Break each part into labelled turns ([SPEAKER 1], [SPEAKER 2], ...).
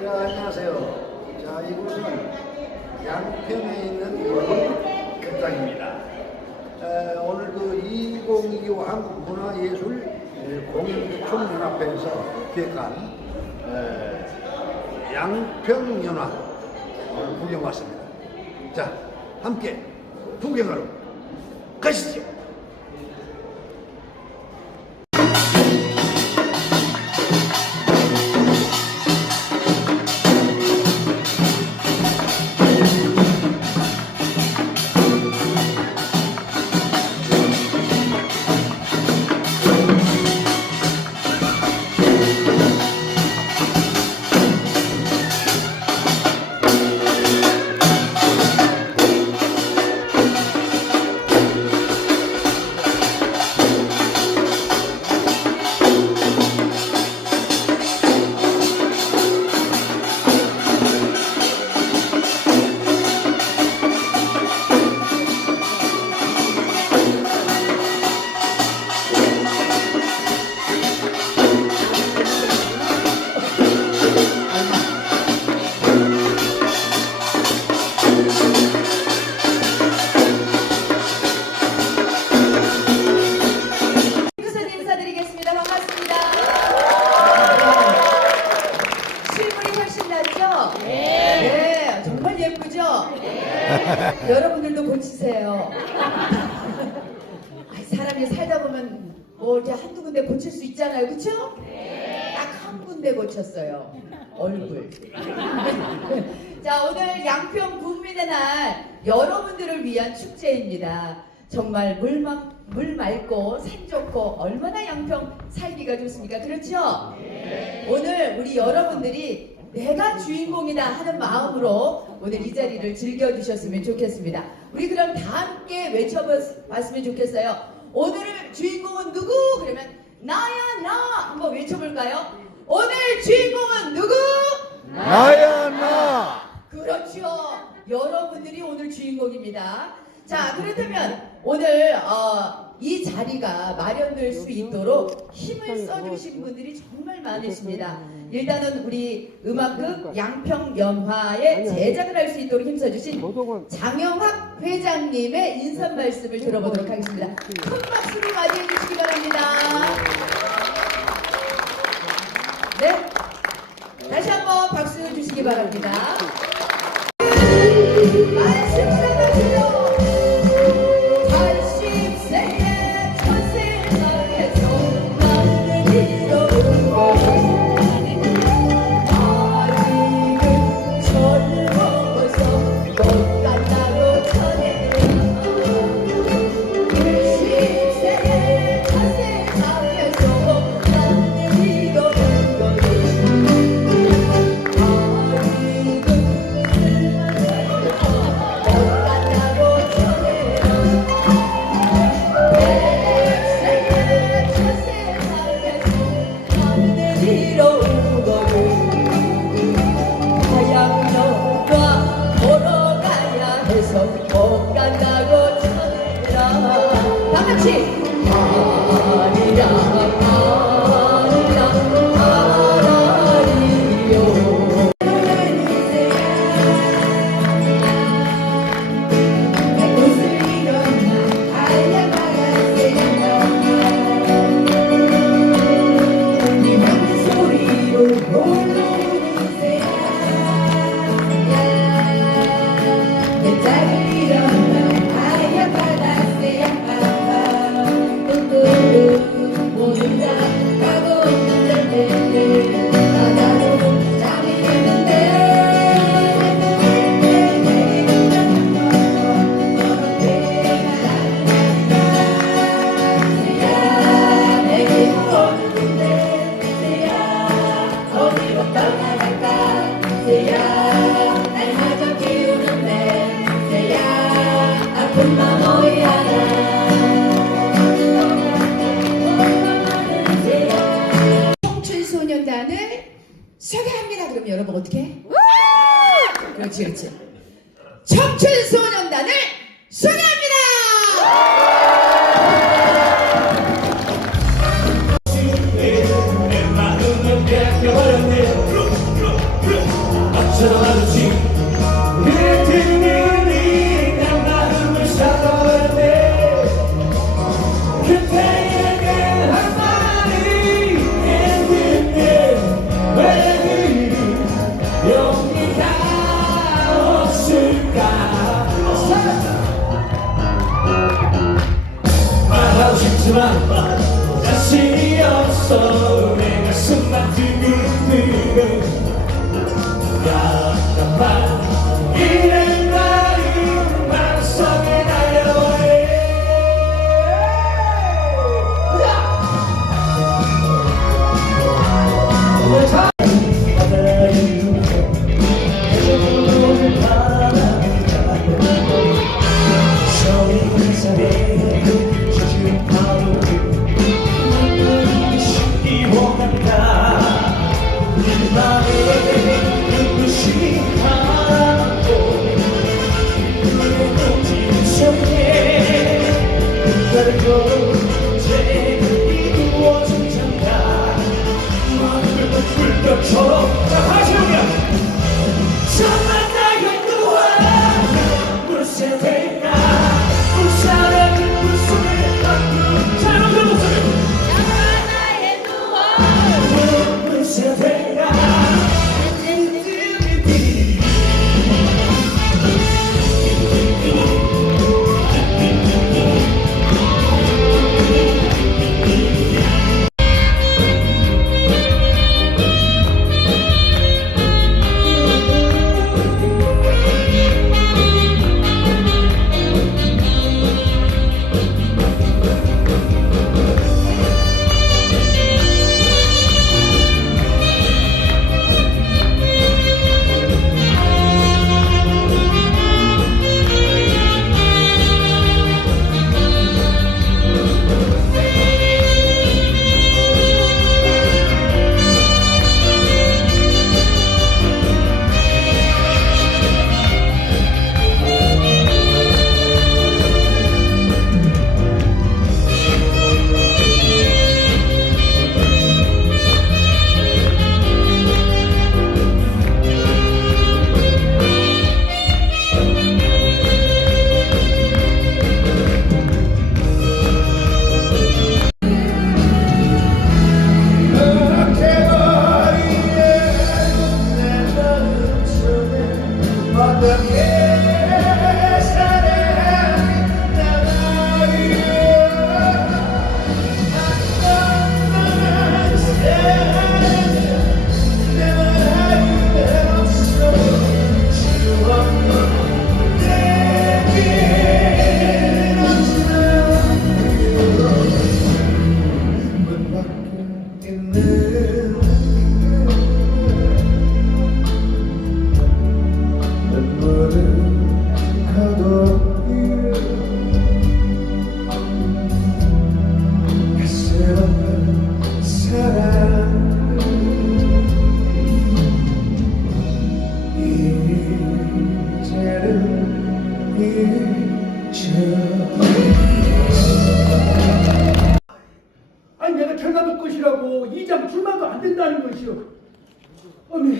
[SPEAKER 1] 자, 안녕하세요. 자, 이곳은 양평에 있는 원극장입니다 오늘 그 2025 한국문화예술 공연대총연합회에서 기획한 에, 양평연화 구경 왔습니다. 자, 함께 구경하러 가시죠.
[SPEAKER 2] 군데 고쳤어요. 얼굴. 자, 오늘 양평 국민의 날 여러분들을 위한 축제입니다. 정말 물, 막, 물 맑고 산 좋고 얼마나 양평 살기가 좋습니까? 그렇죠? 오늘 우리 여러분들이 내가 주인공이다 하는 마음으로 오늘 이 자리를 즐겨주셨으면 좋겠습니다. 우리 그럼 다 함께 외쳐봤으면 좋겠어요. 오늘 주인공은 누구? 그러면 나야 나 한번 외쳐볼까요? 오늘 주인공은 누구?
[SPEAKER 1] 나야 나.
[SPEAKER 2] 그렇죠. 여러분들이 오늘 주인공입니다. 자, 그렇다면 오늘 어, 이 자리가 마련될 수 있도록 힘을 써주신 분들이 정말 많으십니다. 일단은 우리 음악극 양평연화의 제작을 할 수 있도록 힘써주신 장영학 회장님의 인사 말씀을 들어보도록 하겠습니다. 큰 박수로 맞이해 주시기 바랍니다. 네. 다시 한번 박수 주시기 바랍니다. 그럼 여러분 어떻게? 해? 그렇지, 그렇지. 청춘소년단을 소개합니다.
[SPEAKER 3] 내 마음은 베껴버렸네 저러지 처럼 자 다시 한번 정말
[SPEAKER 4] 아 것이라고 이장 출마도 안 된다는 것이요. 어미,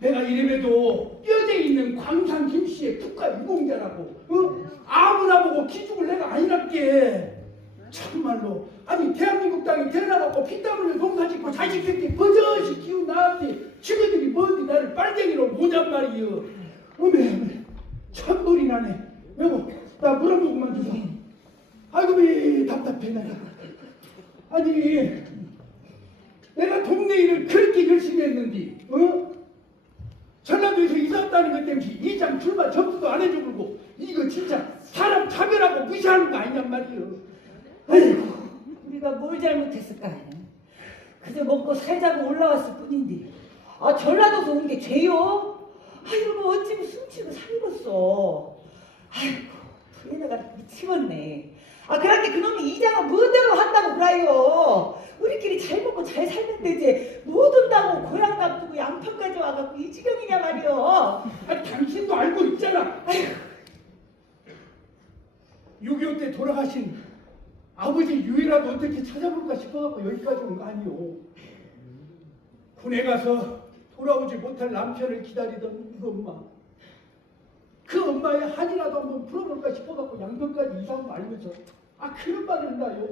[SPEAKER 4] 내가 이름에도 뼈대 있는 광산 김씨의 국가 유공자라고, 어? 아무나 보고 기죽을 내가 아니랄게. 참말로, 아니 대한민국 땅에 태어나갖고 피땀 흘려 농사 짓고 자식 새끼 버젓이 키운 나한테 친구들이 뭔데 나를 빨갱이로 보잔 말이여. 어미, 어미, 천불이 나네. 여보, 나물한 모금만 주소. 아이고, 미 답답해 내가. 아니 내가 동네 일을 그렇게 열심히 했는데 어? 전라도에서 이사 왔다는 것 때문에 이장 출마 접수도 안 해주고 이거 진짜 사람 차별하고 무시하는 거 아니냔 말이에요 아이고
[SPEAKER 5] 우리가 뭘 잘못했을까? 그저 먹고 살자고 올라왔을 뿐인데 아 전라도에서 온 게 죄요? 아이고 어찌고 숨치고 살겠어 아이고 부인애가 미치겠네 아 그런데 그놈이 이장은 뭐대로 한다고 그래요. 우리끼리 잘 먹고 잘 살면 되지. 못 온다고 고향 놔두고 양평까지 와갖고 이 지경이냐 말이요
[SPEAKER 4] 아니 당신도 알고 있잖아. 6.25 때 돌아가신 아버지 유이라도 어떻게 찾아볼까 싶어갖고 여기까지 온 거 아니오. 군에 가서 돌아오지 못할 남편을 기다리던 그 엄마. 그 엄마의 한이라도 한번 풀어볼까 싶어갖고 양평까지 이사 온 거 알면서 아 그런 말을 했나요?